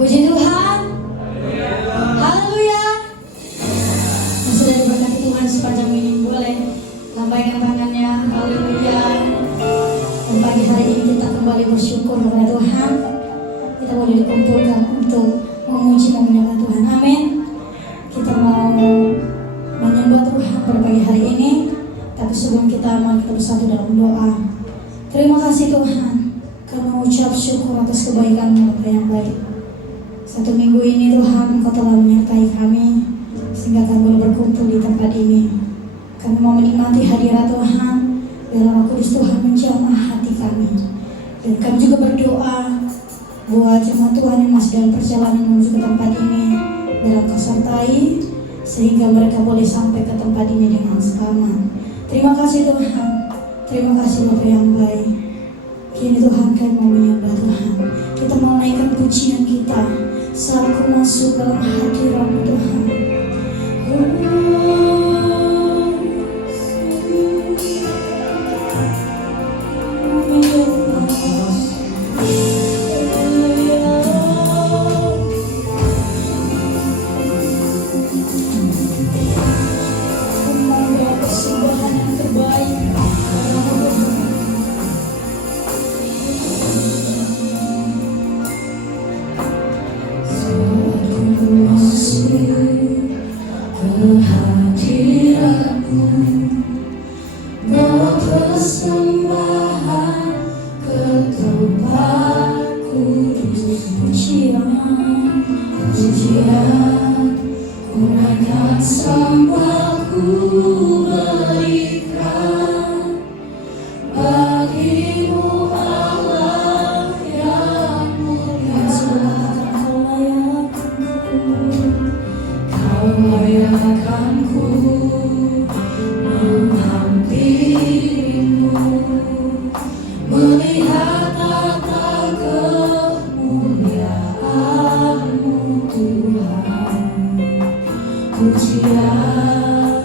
Puji Tuhan. Haleluya. Yang sudah diberkati Tuhan sepanjang ini boleh lambaikan tangannya. Haleluya. Dan pagi hari ini kita kembali bersyukur kepada Tuhan. Kita boleh dikumpulkan untuk memuji dan menyembah Tuhan. Amin. Kita mau menyembah Tuhan pada pagi hari ini. Tapi sebelum kita bersatu dalam doa. Terima kasih Tuhan, kami mengucap syukur atas kebaikan-Mu yang baik. Satu minggu ini Tuhan, Engkau telah menyertai kami sehingga kami boleh berkumpul di tempat ini. Kami mau menikmati hadirat Tuhan, biar Roh Kudus Tuhan menjamah hati kami. Dan kami juga berdoa buat jemaat Tuhan yang masih dalam perjalanan menuju ke tempat ini, biar Engkau sertai sehingga mereka boleh sampai ke tempat ini dengan selamat. Terima kasih Tuhan. Terima kasih Bapa yang baik. Kini Tuhan kami mau menyembah Tuhan. Kita mau naikkan pujian kita saat ku masuk dalam hadirat-Mu Tuhan. Persembahan yang terbaik. Kehadirat-Mu, bawa persembahan ke tempat kudus. Pujian, pujian, kurangkan sembahku berikan bagi-Mu Allah yang mulia. Kau layakkan-Ku menghampiri-Mu, melihat tata kemuliaan-Mu Tuhan. Pujian,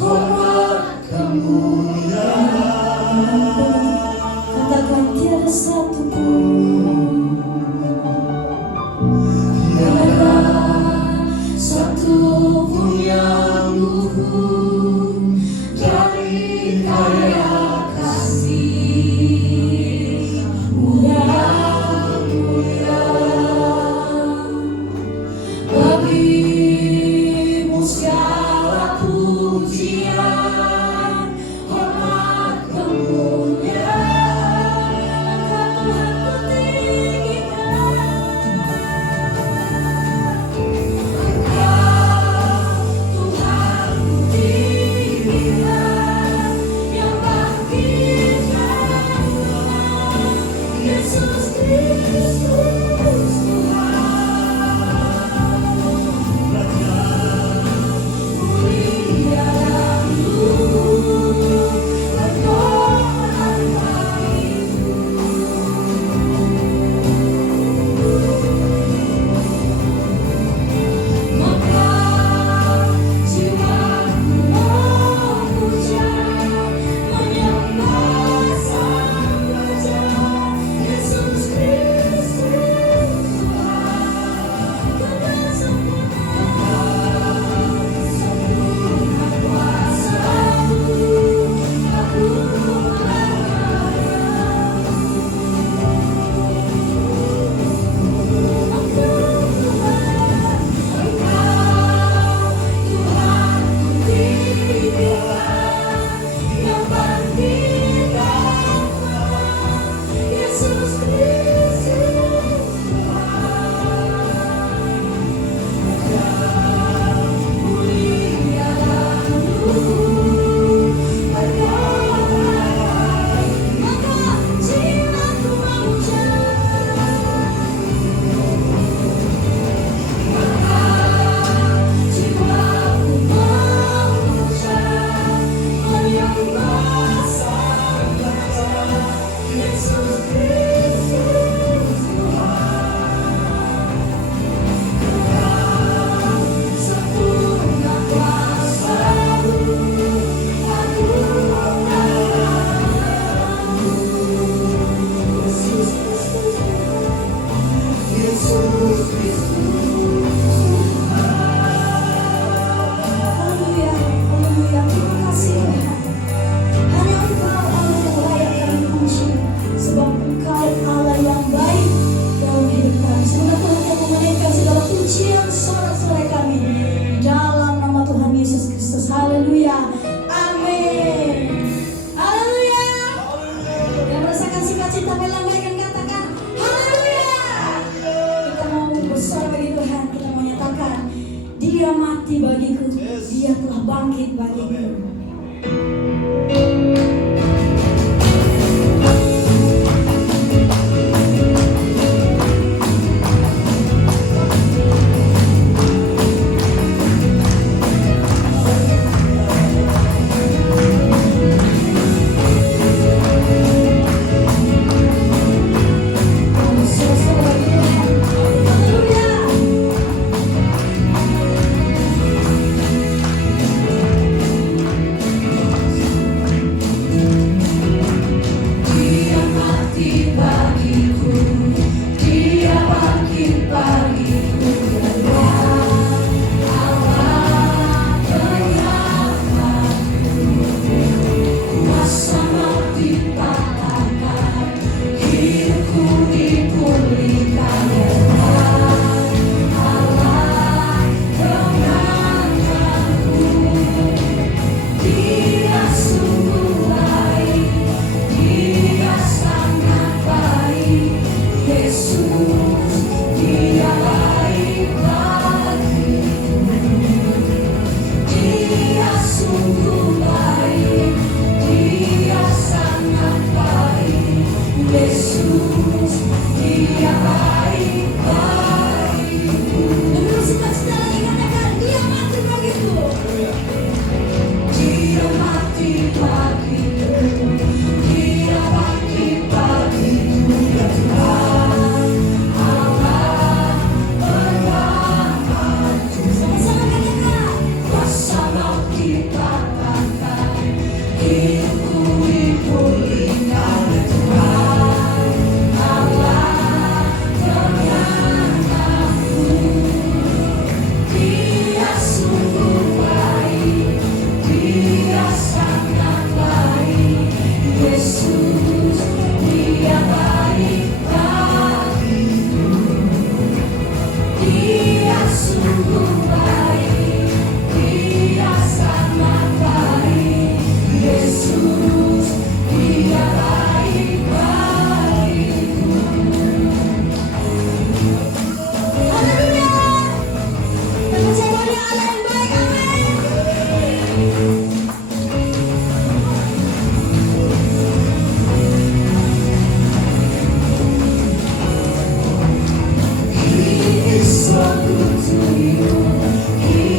Hormat kemuliaan, Tuhan ku Dia mati bagiku, Dia telah bangkit bagiku. So good to you.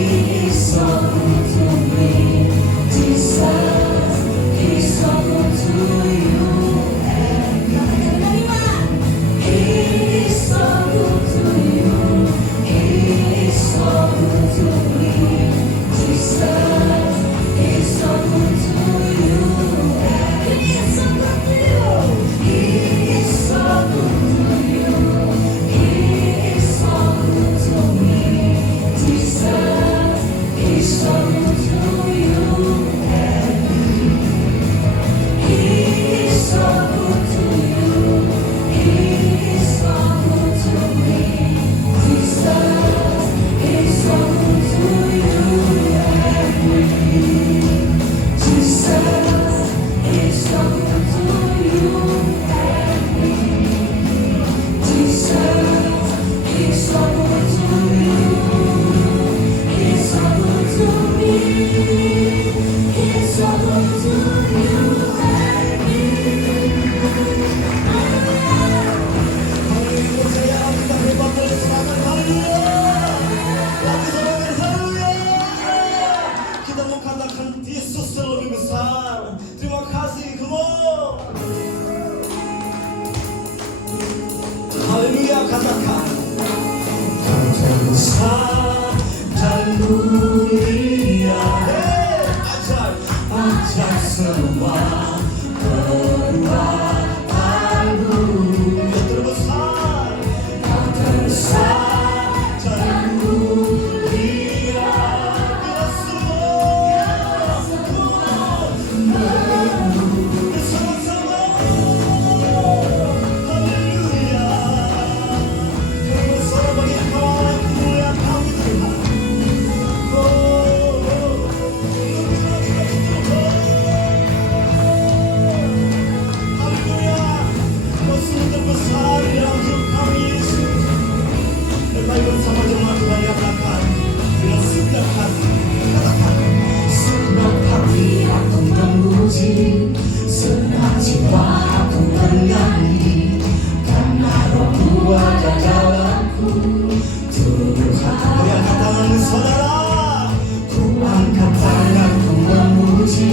Saudara, ku angkat tangan, ku memuji,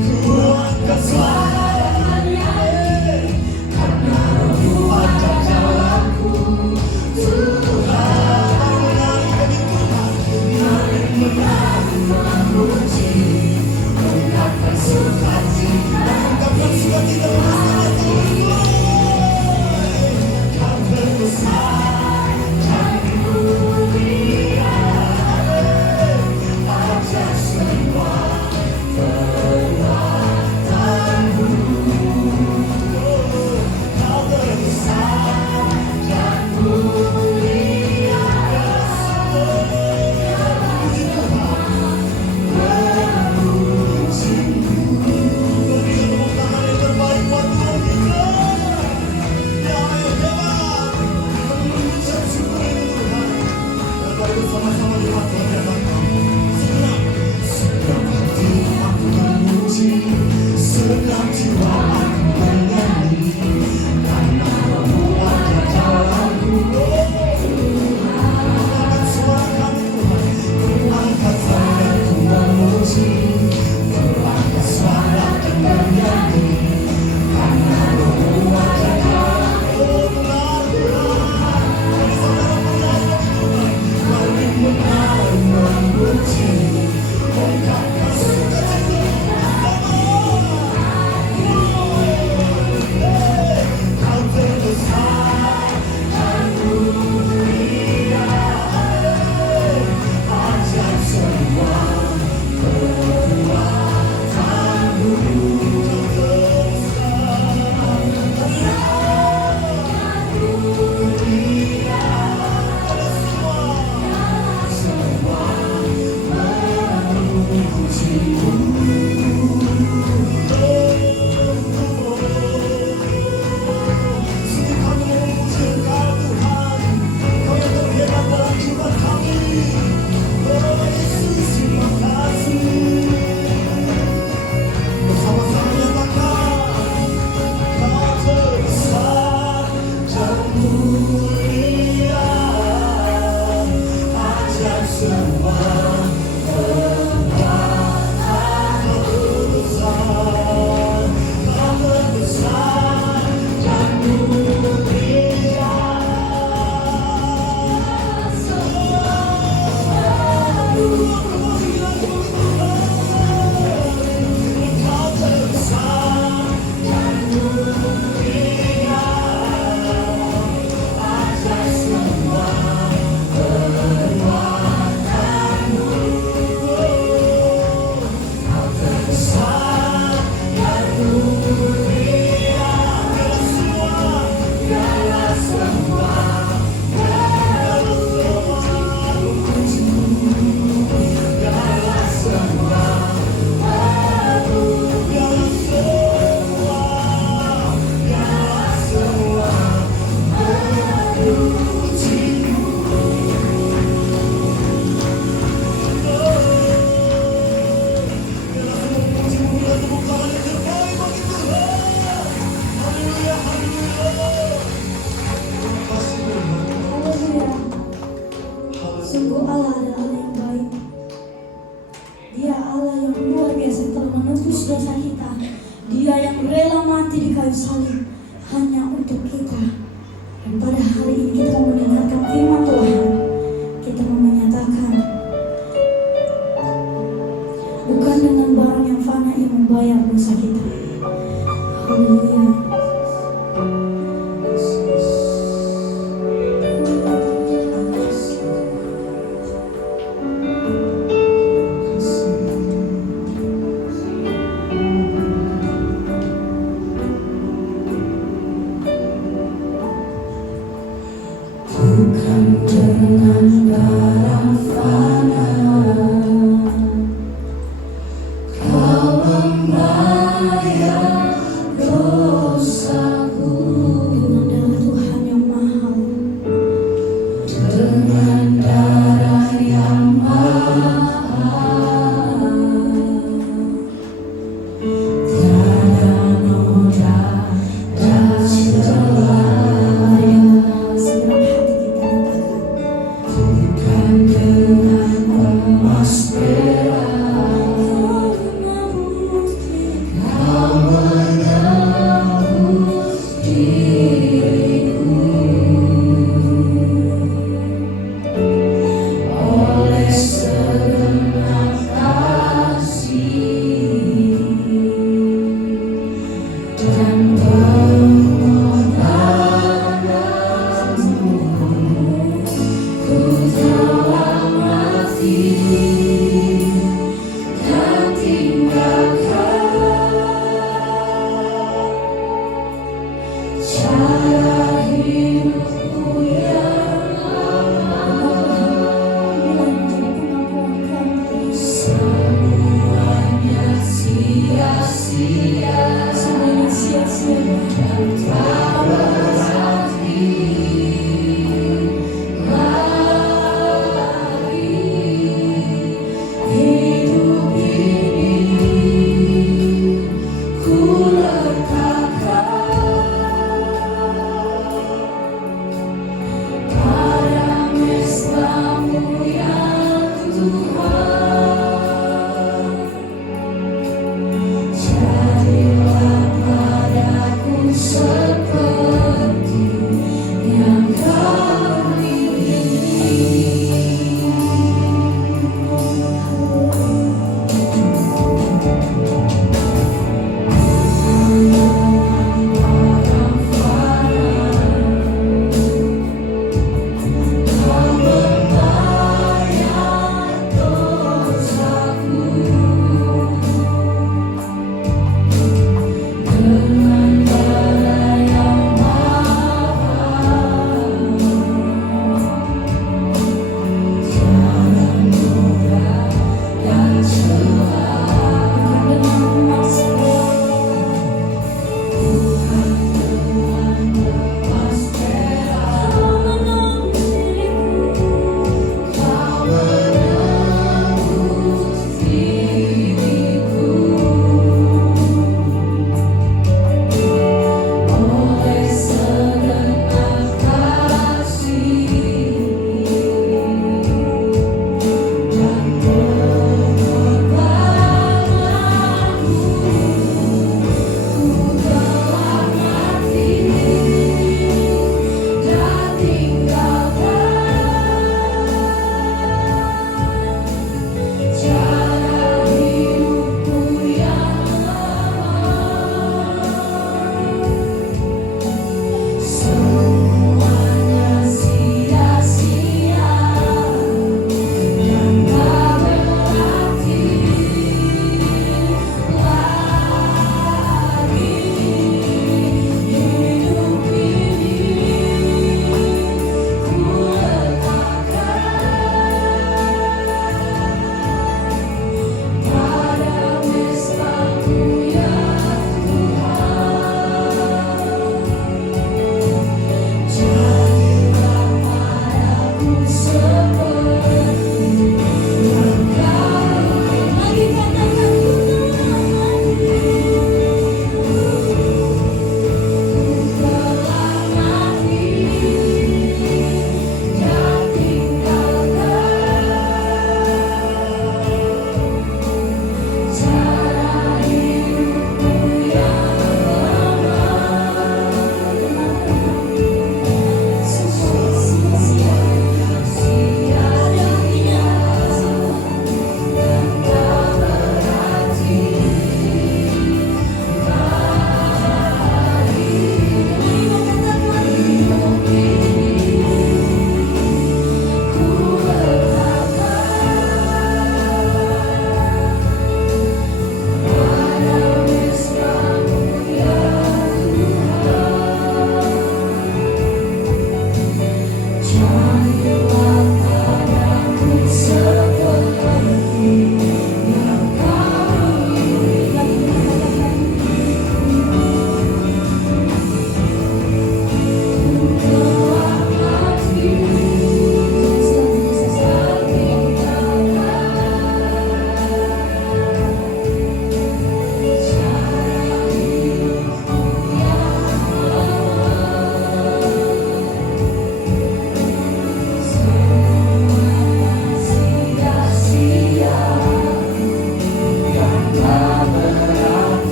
ku angkat suaranya, karena Roh-Mu ada dalamku. Tuhan, menari bagi Tuhan, mari menari memuji, ungkapkan sukacita, ungkapkan sukacita bersama Tuhan. Kau terbesar dan mulia, ajar semua perbuatanmu. Kau terbesar dan mulia, memuji Tuhan, memuji-Mu. Berikan tepuk tangan yang terbaik buat Tuhan kita. Ya ayo hebat, mengucap syukur ini Tuhan. Dan mari bersama-sama di hati yang datang. Segenap hati aku memuji, segenap jiwa aku menyanyi, karena Roh-Mu ada dalamku. Angkat suara kami Tuhan, ku angkat tangan, ku memuji, ku angkat suara dan menyanyi, karena Roh-Mu ada dalamku. Mari saudara menyanyi Tuhan, mari menari memuji, ungkapkan sukacita bersama. Kau terbesar dan mulia, ajar semua perbuatanmu. Kau terbesar dan mulia, semua memuji-Mu. Sini kami memuji Engkau Tuhan, Kau yang terhebat dalam kehidupan kami. Oh Yesus, terima kasih. Bersama-sama nyatakan, Kau terbesar dan mulia, ajar semua perbuatanmu. Kau terbesar dan mulia, Kau terbesar dan mulia, ajar semua perbuatanmu. Kau terbesar dan mulia, biarlah semua Haleluya. Sungguh Allah adalah Allah yang baik. Dia Allah yang luar biasa telah menebus dosa kita. Dia yang rela mati di kayu salib hanya untuk kita. Dan pada hari ini kita mau mendengarkan firman Tuhan. Kita mau menyatakan, bukan dengan barang yang fana yang membayar dosa kita. Haleluya. Bukan dengan barang fana Kau membayar dosaku, Dengan darah Tuhan yang mahal. dengan darah yang mahal. Tiada noda dan celah, Segenap hati kita nyatakan, bukan dengan sia-sia, semuanya sia-sia dan tak berarti lagi hidup ini ku letakkan pada mesbah-Mu ya Tuhan. Jadilah padaku seperti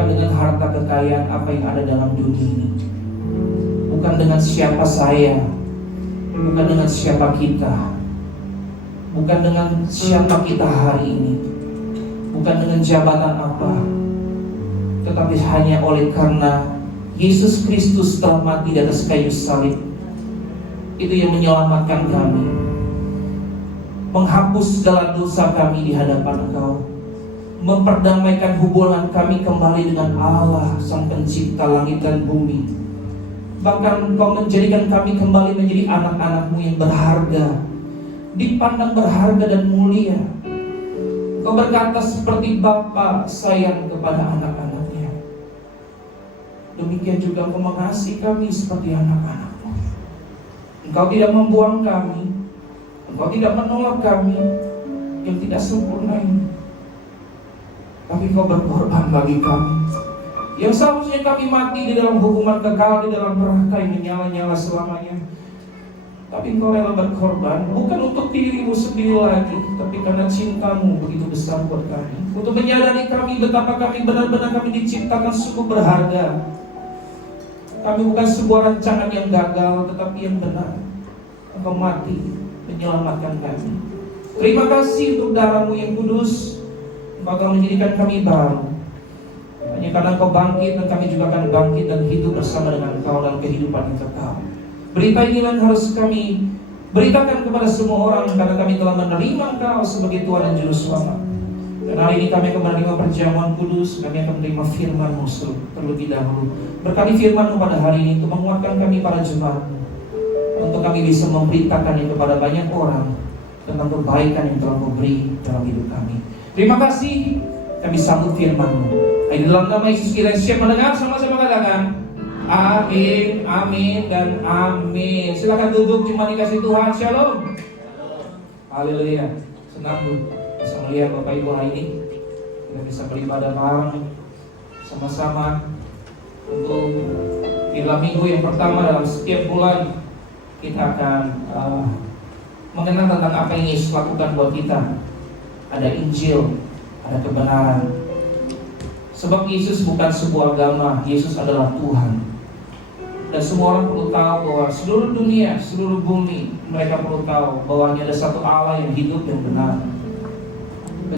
bukan dengan harta kekayaan apa yang ada dalam dunia ini, bukan dengan siapa saya, bukan dengan siapa kita, bukan dengan siapa kita hari ini, bukan dengan jabatan apa, tetapi hanya oleh karena Yesus Kristus telah mati di atas kayu salib. Itu yang menyelamatkan kami, menghapus segala dosa kami di hadapan Engkau, memperdamaikan hubungan kami kembali dengan Allah Sang Pencipta langit dan bumi. Bahkan Engkau menjadikan kami kembali menjadi anak-anak-Mu yang berharga, dipandang berharga dan mulia. Engkau berkata seperti Bapa sayang kepada anak-anaknya, demikian juga Engkau mengasihi kami seperti anak-anak-Mu. Engkau tidak membuang kami, Engkau tidak menolak kami yang tidak sempurna ini, tapi Engkau berkorban bagi kami yang seharusnya kami mati di dalam hukuman kekal, di dalam neraka yang menyala-nyala selamanya. Tapi Engkau rela berkorban, bukan untuk dirimu sendiri lagi, tapi karena cinta-Mu begitu besar buat kami, untuk menyadari kami betapa kami benar-benar kami diciptakan sungguh berharga. Kami bukan sebuah rancangan yang gagal, tetapi yang benar. Engkau mati menyelamatkan kami. Terima kasih untuk darah-Mu yang kudus. Engkau akan menjadikan kami baru. Hanya karena Engkau bangkit, dan kami juga akan bangkit dan hidup bersama dengan Engkau dalam kehidupan yang kekal. Berita inilah yang harus kami beritakan kepada semua orang, karena kami telah menerima Engkau sebagai Tuhan dan Juru Selamat. Dan hari ini kami akan menerima perjamuan kudus, kami akan menerima firman-Mu terlebih dahulu. Berkati firman-Mu pada hari ini untuk menguatkan kami para jemaat-Mu, untuk kami bisa memberitakannya kepada banyak orang tentang kebaikan yang telah Kau beri dalam hidup kami. Terima kasih, kami sambut firman-Mu. Di dalam nama Yesus kita siap mendengar, sama-sama katakan amin, amin, dan amin. Silakan duduk, cuma dikasih Tuhan. Shalom. Haleluya. Senang bisa melihat Bapak Ibu hari ini. Kita bisa beribadah bareng sama-sama untuk di dalam minggu yang pertama dalam setiap bulan. Kita akan mengenal tentang apa yang Yesus lakukan buat kita. Ada Injil, ada kebenaran. Sebab Yesus bukan sebuah agama, Yesus adalah Tuhan. Dan semua orang perlu tahu bahwa seluruh dunia, seluruh bumi, mereka perlu tahu bahwa hanya ada satu Allah yang hidup dan benar.